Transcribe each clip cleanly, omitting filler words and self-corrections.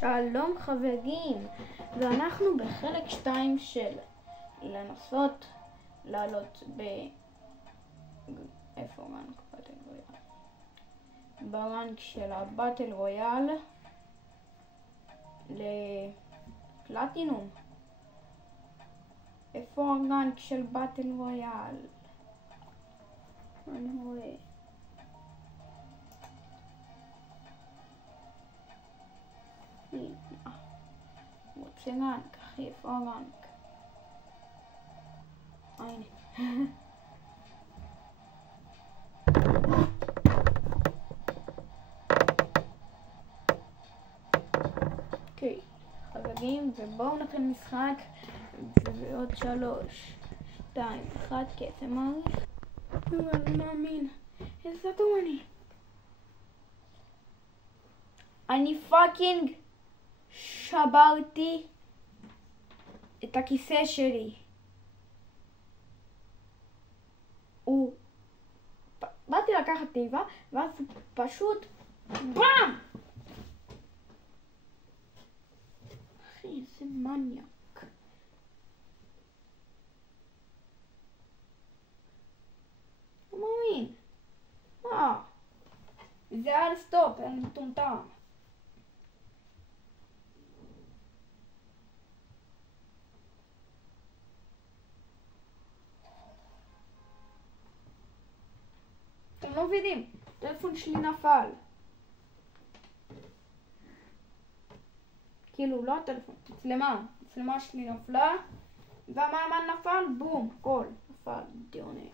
שלום חברים, ואנחנו בחלק 2 של לנסות לעלות איפה רנק באטל רויאל? ברנק של הבאטל רויאל לפלטינום. איפה הרנק של באטל רויאל? אני רואה רוצה רנק, אחי, איפה הרנק? הנה. אוקיי, חברים, ובואו נתחיל משחק, ובעוד 3, 2, 1, קסם מעריך. אני מאמין, איזה סתום אני פאקינג שברתי את הכיסא שלי. באתי לקחת תיבה ואז פשוט BAM! אחי, איזה מניאק. לא מאמין. זה היה לסטופ, היה לי מטומטם. אתם לא מבינים, הטלפון שלי נפל. כאילו, לא הטלפון, המצלמה שלי נפלה, והמעמד נפל, בום, הכל נפל, דיוני.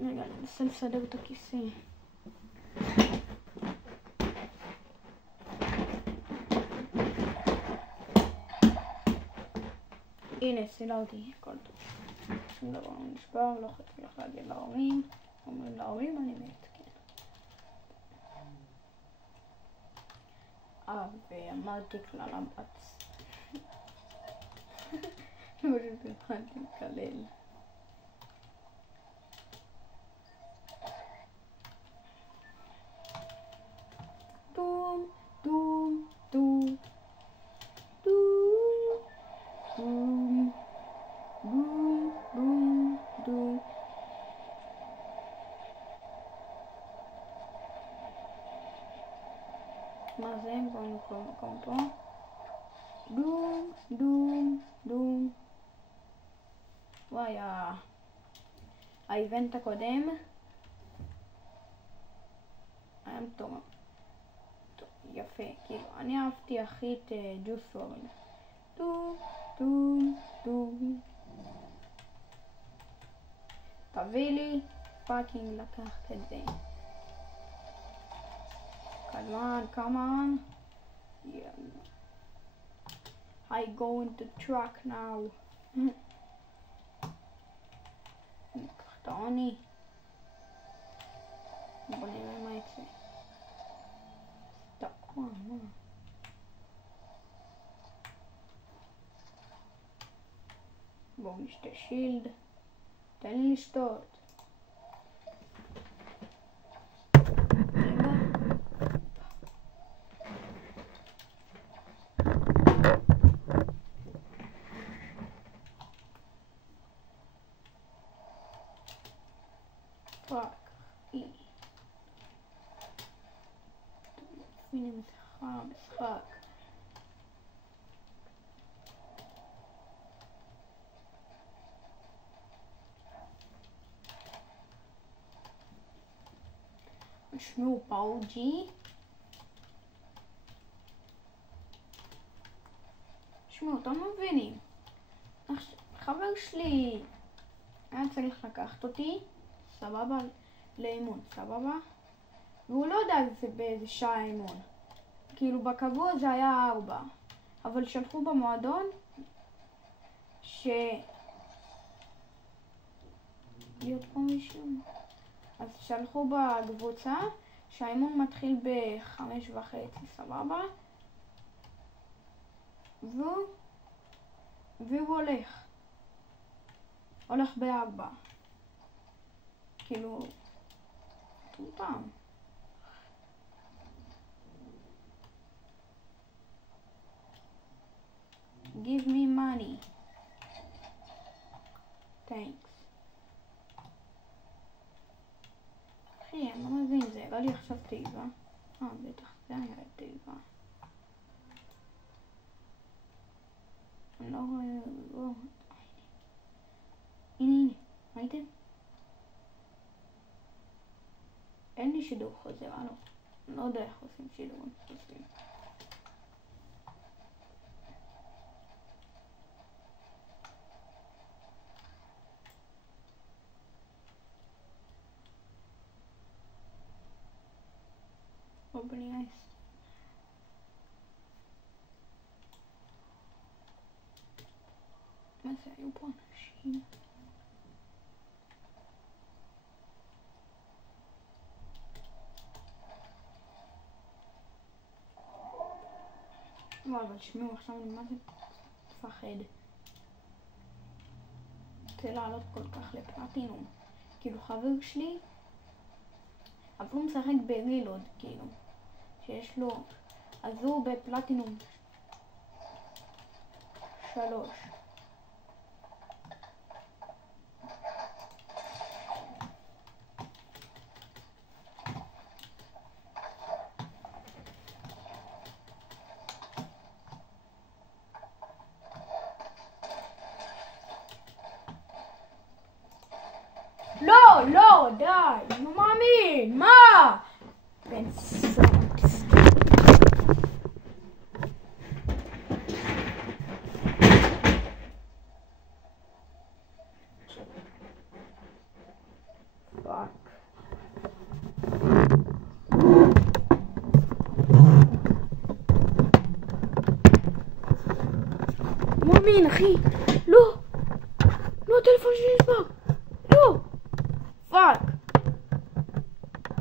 רגע, אני מנסה לסדר את הכיסא. הנה, סילרתי, הכל טוב. שום דבר לא נשבר, לא חייתי לך להגיד להורים. אומרים להורים, אני מת, כן. ואמרתי כלל הבץ. פשוט התחלתי לקלל. דום, דום, דום. בום, בום, בום, בום. מה זה? בואו נקרא מקום פה. דום, דום, דום. וואי, האיבנט הקודם היה מטורף. טוב, יפה, כאילו, אני אהבתי הכי את ג'וס וורד. דום, דום, דום. תביא לי פאקינג לקחת את זה. come on. Yeah. I go into truck now. ניקח את העוני. בוא נראה מה יצא. תקוע, מה? בואו נשתה שילד. תן לי לשתות. פאק. הנה משחק. שמעו פאוג'י. שמעו, אתם מבינים. חבר שלי היה צריך לקחת אותי, סבבה, לאימון, סבבה? והוא לא יודע באיזה שעה אימון. כאילו בקבוע זה היה 4. אבל שלחו במועדון להיות פה מישהו. אז שלחו בקבוצה שהאימון מתחיל ב5:30, סבבה? והוא הולך. הולך בארבע. כאילו... טומטם. Give me money. Thanks. אחי, אני לא מבין, זה הראה לי עכשיו תיבה. בטח, זה היה תיבה. אני לא רואה... הנה, ראיתם? אין לי שידור חוזר, אני לא יודע איך עושים שידורים חוזרים. Opening eyes. מה זה, היו פה אנשים? לא, אבל שמעו, עכשיו אני מה זה תפחד. רוצה לעלות כל כך לפלטינום. כאילו חבר שלי, אבל הוא משחק ברילוד, כאילו. שיש לו, אז הוא בפלטינום 3. לא, די, לא מאמין, מה? בן סוט. פאק. מאמין, אחי, לא, הטלפון שלי נשבר, לא. פאק.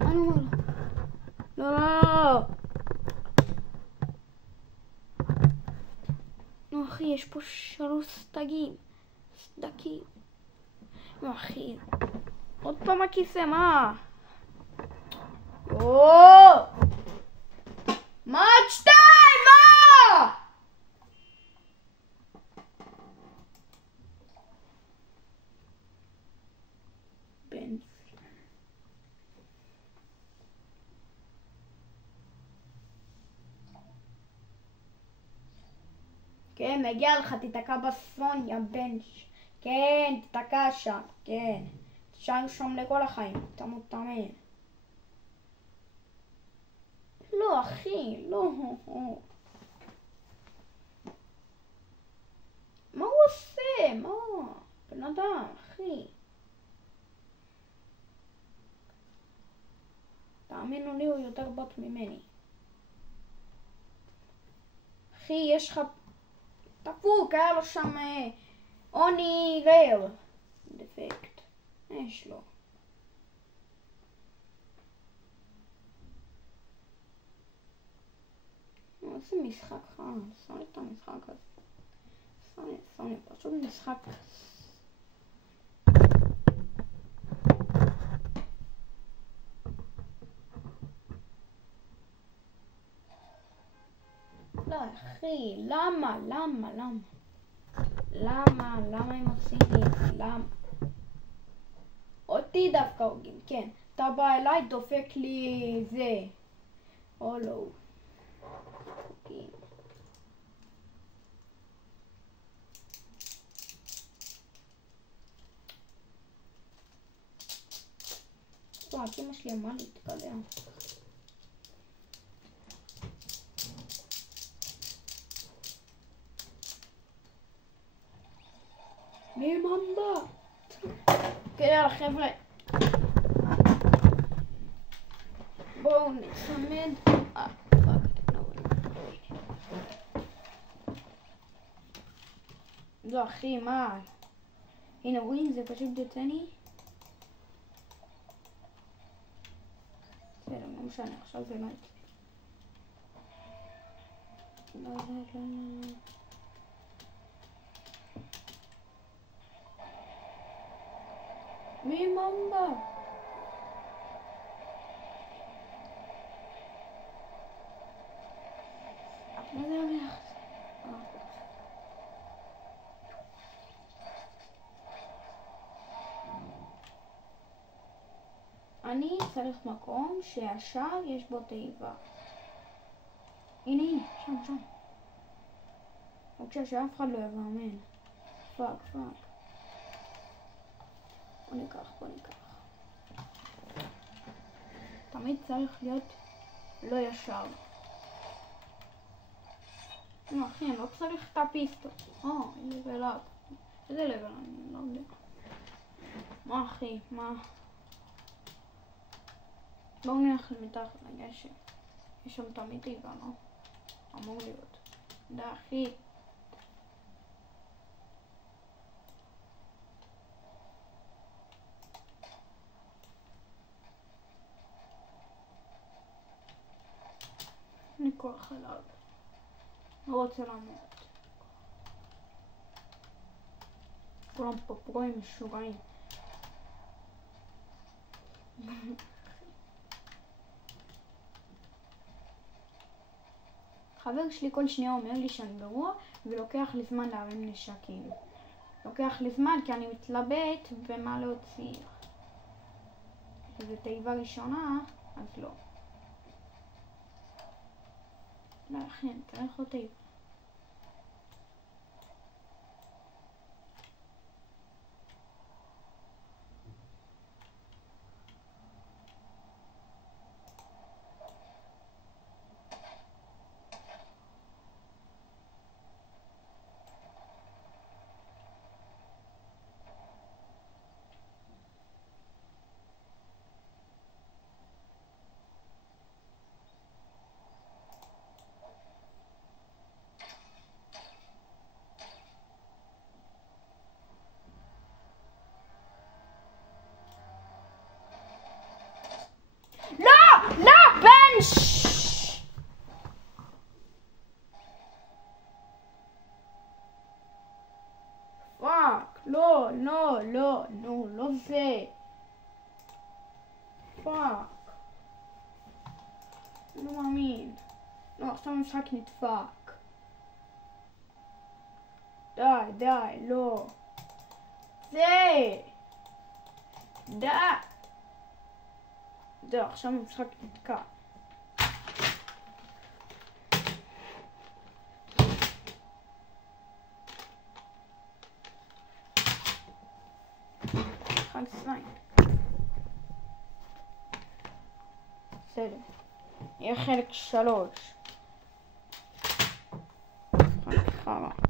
אני אומר לו. לא. נו אחי, יש פה 3 סדקים. נו אחי. עוד פעם הכיסא, מה? מה עד 2? מה? בן. כן, מגיע לך, תתקע בסון, יא בנש. כן, תתקע שם, כן. תשאר שם לכל החיים, תמות תאמן. לא, אחי, לא. מה הוא עושה? מה? בן אדם, אחי. תאמינו לי, הוא יותר בוט ממני. אחי, יש לך... דפוק, היה לו שם אוני רייר. דפקט. יש לו. איזה משחק חם. שונא את המשחק הזה. שונא, פשוט משחק... לא, אחי, למה הם עושים לי את זה? למה? אותי דווקא הוגים, כן. אתה בא אליי, דופק לי זה. או לא. הוגים. רק אמא שלי אמרה להתקלע. מי ממבה? יאללה חבר'ה, בואו נצמד. לא אחי, מה? הנה רואים, זה פשוט יוצאני. בסדר, לא משנה, עכשיו זה לא יוצא. לא. מי ממבה? אני צריך מקום שהשאר יש בו תיבה. הנה, שם. בבקשה שאף אחד לא יבאמן. פאק. בוא ניקח. תמיד צריך להיות לא ישר. לא, אחי, אני לא צריך את הפיסטו. level up. איזה level? אני לא יודע. מה אחי? מה? בואו נלך מתחת לגשם. יש שם תמיד תיבה, לא? אמור להיות. די אחי. אני כוח עליו. לא רוצה למות. כולם פה פרועים משוגעים. חבר שלי כל שנייה אומר לי שאני גרוע ולוקח לי זמן להרים נשקים. לוקח לי זמן כי אני מתלבט במה להוציא. וזו תיבה ראשונה, אז לא. לא, אחי, אני צריך עוד תיבה. פאק, לא זה. פאק. לא מאמין. לא, עכשיו המשחק נדפק. די, לא. זה. די. עכשיו המשחק נתקע. חג סיים. בסדר. יהיה חלק 3. חג חרא.